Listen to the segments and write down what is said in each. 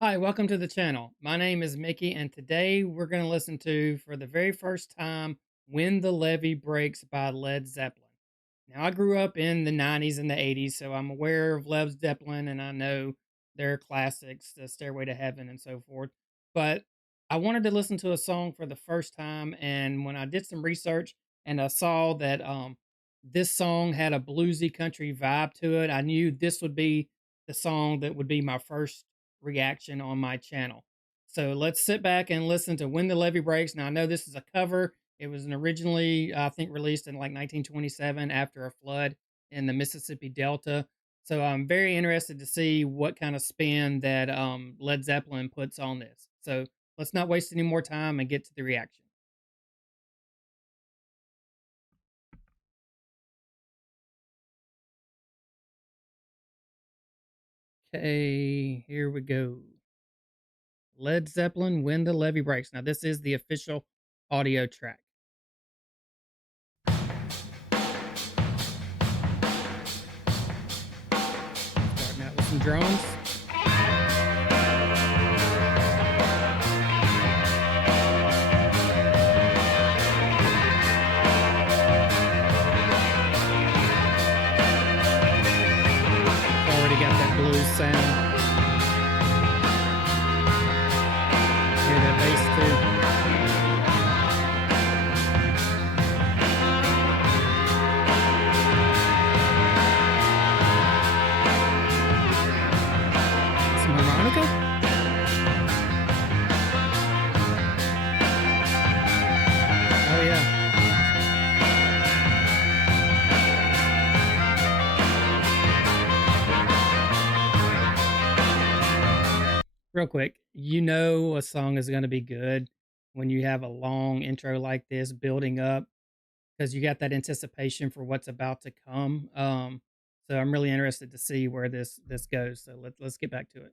Hi, welcome to the channel. My name is Mickey, and today we're going to listen to, for the very first time, When the Levee Breaks by Led Zeppelin. Now, I grew up in the 90s and the 80s, so I'm aware of Led Zeppelin and I know their classics, the Stairway to Heaven and so forth. But I wanted to listen to a song for the first time, and when I did some research and I saw that this song had a bluesy country vibe to it, I knew this would be the song that would be my first reaction on my channel. So let's sit back and listen to When the Levee Breaks. Now, I know this is a cover. It was originally, I think, released in like 1927 after a flood in the Mississippi Delta. So I'm very interested to see what kind of spin that Led Zeppelin puts on this. So let's not waste any more time and get to the reaction. Okay, here we go. Led Zeppelin, When the Levee Breaks. Now, this is the official audio track. Starting out with some drums. Already got that blues sound. Hear that bass too. Some harmonica. Oh yeah. Real quick, you know a song is going to be good when you have a long intro like this building up because you got that anticipation for what's about to come. So I'm really interested to see where this goes. So let's get back to it.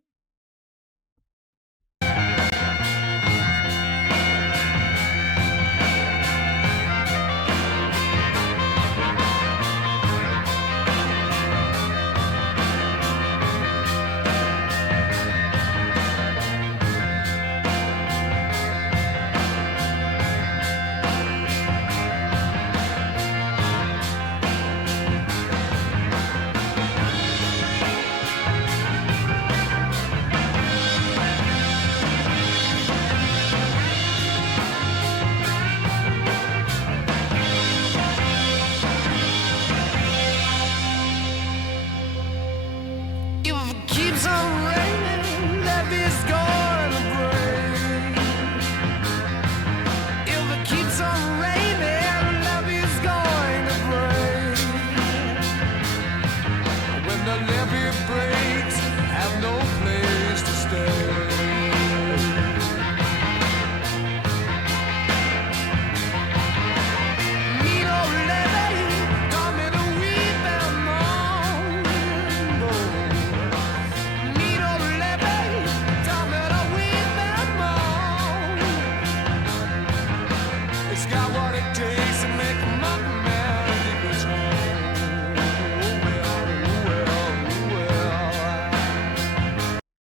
If it keeps on raining, levee's gonna break. If it keeps on raining, levee's going to break. When the levee breaks, have no place to stay. Meet old levee, come in a weep and moan. Meet old levee, come in a weep and moan. It's got what it takes to make a mountain man leave his home.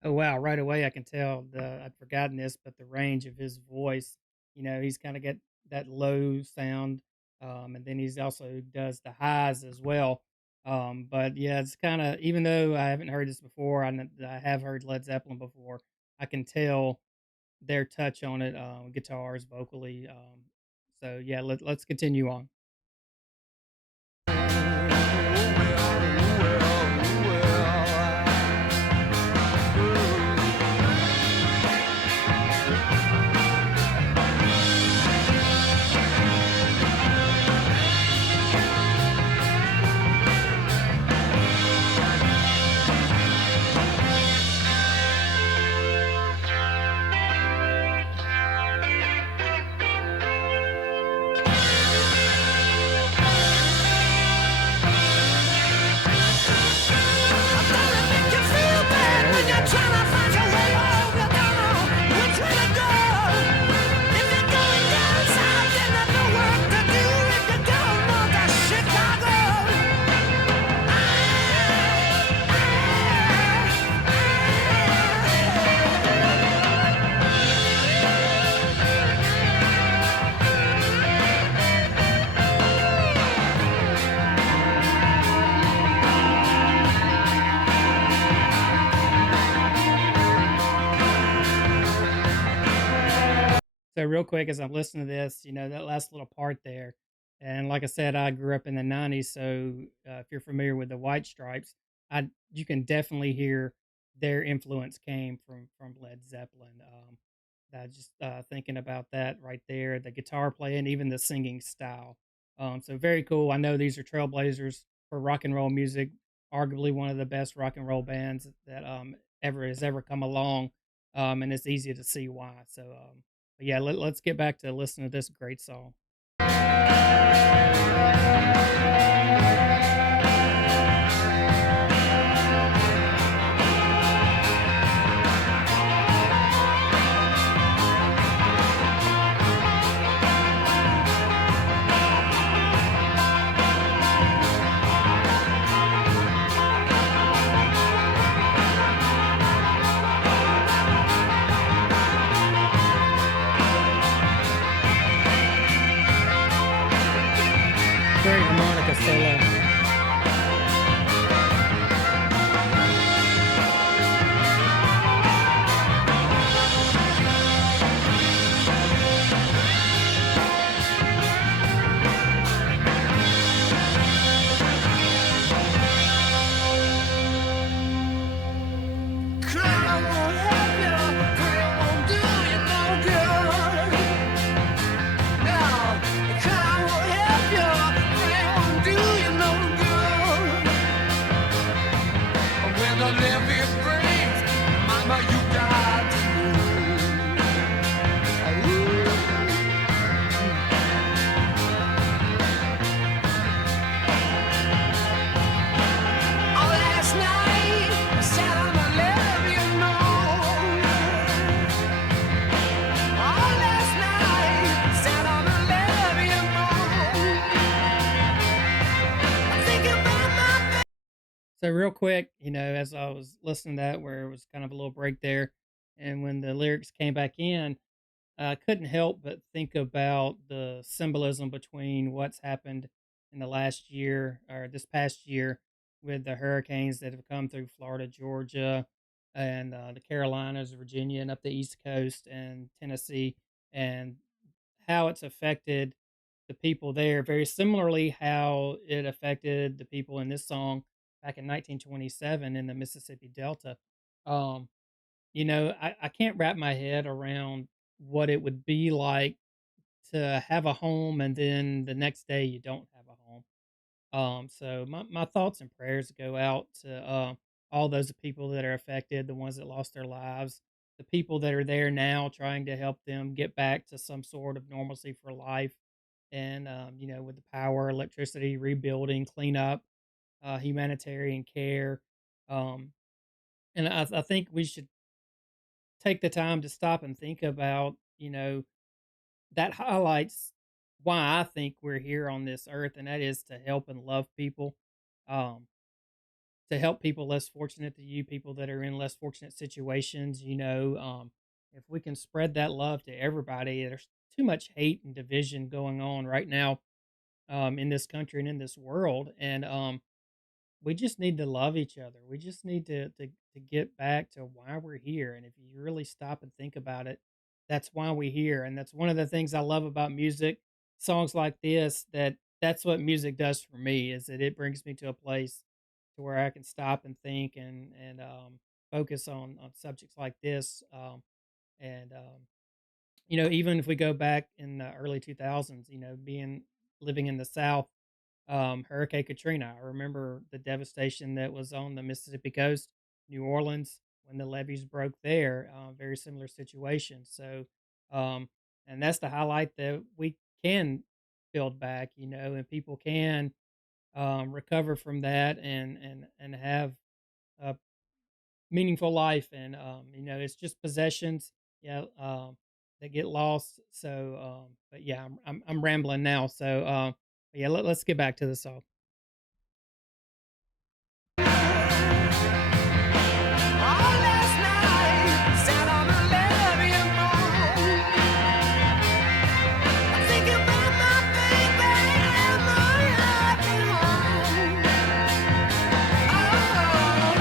Oh wow! Right away, I can tell I'd forgotten this, but the range of his voice. He's kind of got that low sound, and then he's also does the highs as well. But yeah, it's kind of, even though I haven't heard this before, I have heard Led Zeppelin before. I can tell their touch on it, guitars, vocally. So yeah, let's continue on. So real quick, as I'm listening to this, that last little part there, and like I said, I grew up in the '90s, so if you're familiar with the White Stripes, I you can definitely hear their influence came from Led Zeppelin. I just thinking about that right there, the guitar playing, even the singing style. So very cool. I know these are trailblazers for rock and roll music, arguably one of the best rock and roll bands that ever has ever come along, and it's easy to see why. So but yeah, let's get back to listening to this great song. Great harmonica solo. Cry won't help you, pray won't do you no good. No, cry won't help you, pray won't do you no good. When the levee breaks, mama, you got to oh, last night I sat on the levee alone. Oh, last night I sat on the levee alone. Thinking about my So real quick, as I was listening to that, where it was kind of a little break there, and when the lyrics came back in, I couldn't help but think about the symbolism between what's happened in the last year or this past year with the hurricanes that have come through Florida, Georgia, and the Carolinas, Virginia, and up the East Coast and Tennessee, and how it's affected the people there. Very similarly, how it affected the people in this song back in 1927 in the Mississippi Delta. Um, I can't wrap my head around what it would be like to have a home and then the next day you don't have a home. So my thoughts and prayers go out to all those people that are affected, the ones that lost their lives, the people that are there now trying to help them get back to some sort of normalcy for life. And, with the power, electricity, rebuilding, cleanup, humanitarian care. Um, and I think we should take the time to stop and think about, that highlights why I think we're here on this earth, and that is to help and love people, um, to help people less fortunate than you, people that are in less fortunate situations. If we can spread that love to everybody, there's too much hate and division going on right now in this country and in this world, and we just need to love each other. We just need to get back to why we're here. And if you really stop and think about it, that's why we're here. And that's one of the things I love about music, songs like this, that's what music does for me, is that it brings me to a place to where I can stop and think and focus on subjects like this. And even if we go back in the early 2000s, being living in the South, Hurricane Katrina. I remember the devastation that was on the Mississippi coast, New Orleans, when the levees broke there. Very similar situation. So, um, and that's the highlight that we can build back, and people can recover from that and have a meaningful life. And it's just possessions, yeah, that get lost. So, but yeah, I'm rambling now. So, yeah, let's get back to the song. oh, last night sat on the levee alone. Thinking about my baby and my happy home. Oh.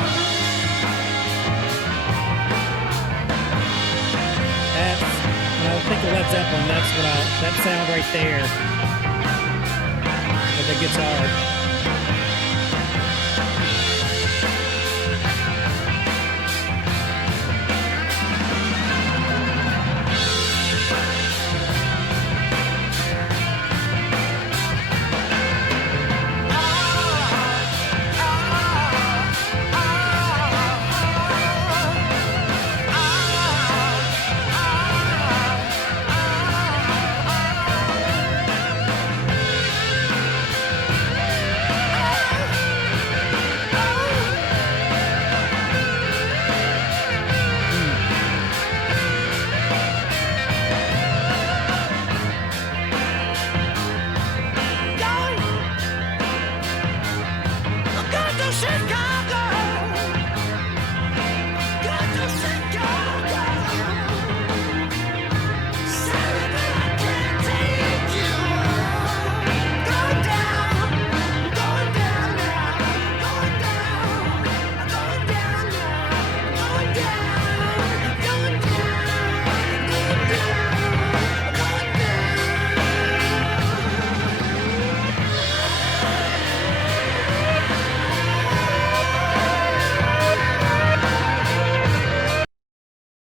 That's I think of Led Zeppelin. That's what that sound right there with the guitar.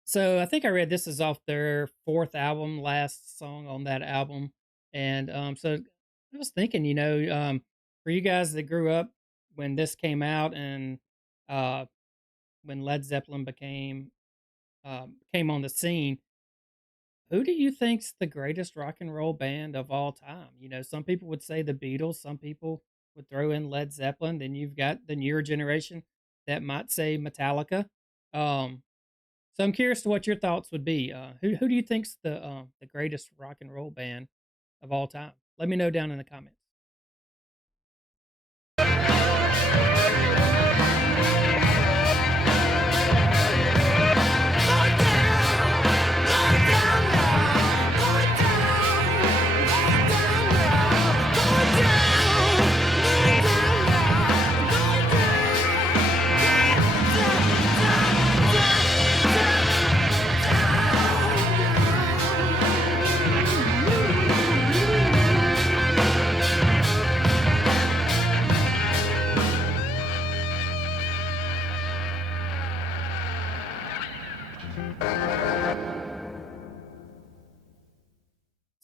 So I think I read this is off their fourth album, last song on that album, and so I was thinking, for you guys that grew up when this came out, and uh, when Led Zeppelin came on the scene, who do you think's the greatest rock and roll band of all time? Some people would say the Beatles, some people would throw in Led Zeppelin. Then you've got the newer generation that might say Metallica. Um, so I'm curious to what your thoughts would be. Who do you think's the greatest rock and roll band of all time? Let me know down in the comments.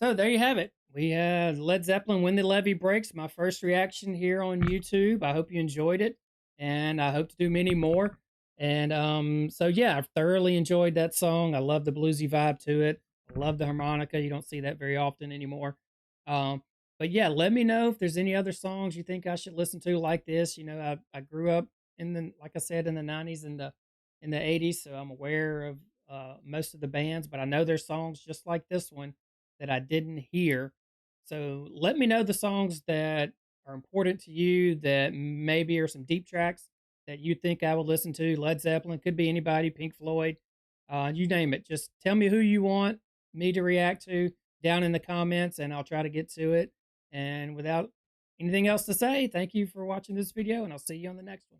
So there you have it. We had Led Zeppelin "When the Levee Breaks." My first reaction here on YouTube. I hope you enjoyed it, and I hope to do many more. And so yeah, I've thoroughly enjoyed that song. I love the bluesy vibe to it. I love the harmonica. You don't see that very often anymore. Um, but yeah, let me know if there's any other songs you think I should listen to like this. I grew up like I said, in the '90s and the '80s, so I'm aware of most of the bands. But I know there's songs just like this one that I didn't hear. So let me know the songs that are important to you, that maybe are some deep tracks that you think I would listen to. Led Zeppelin, could be anybody, Pink Floyd, you name it. Just tell me who you want me to react to down in the comments, and I'll try to get to it. And without anything else to say, thank you for watching this video, and I'll see you on the next one.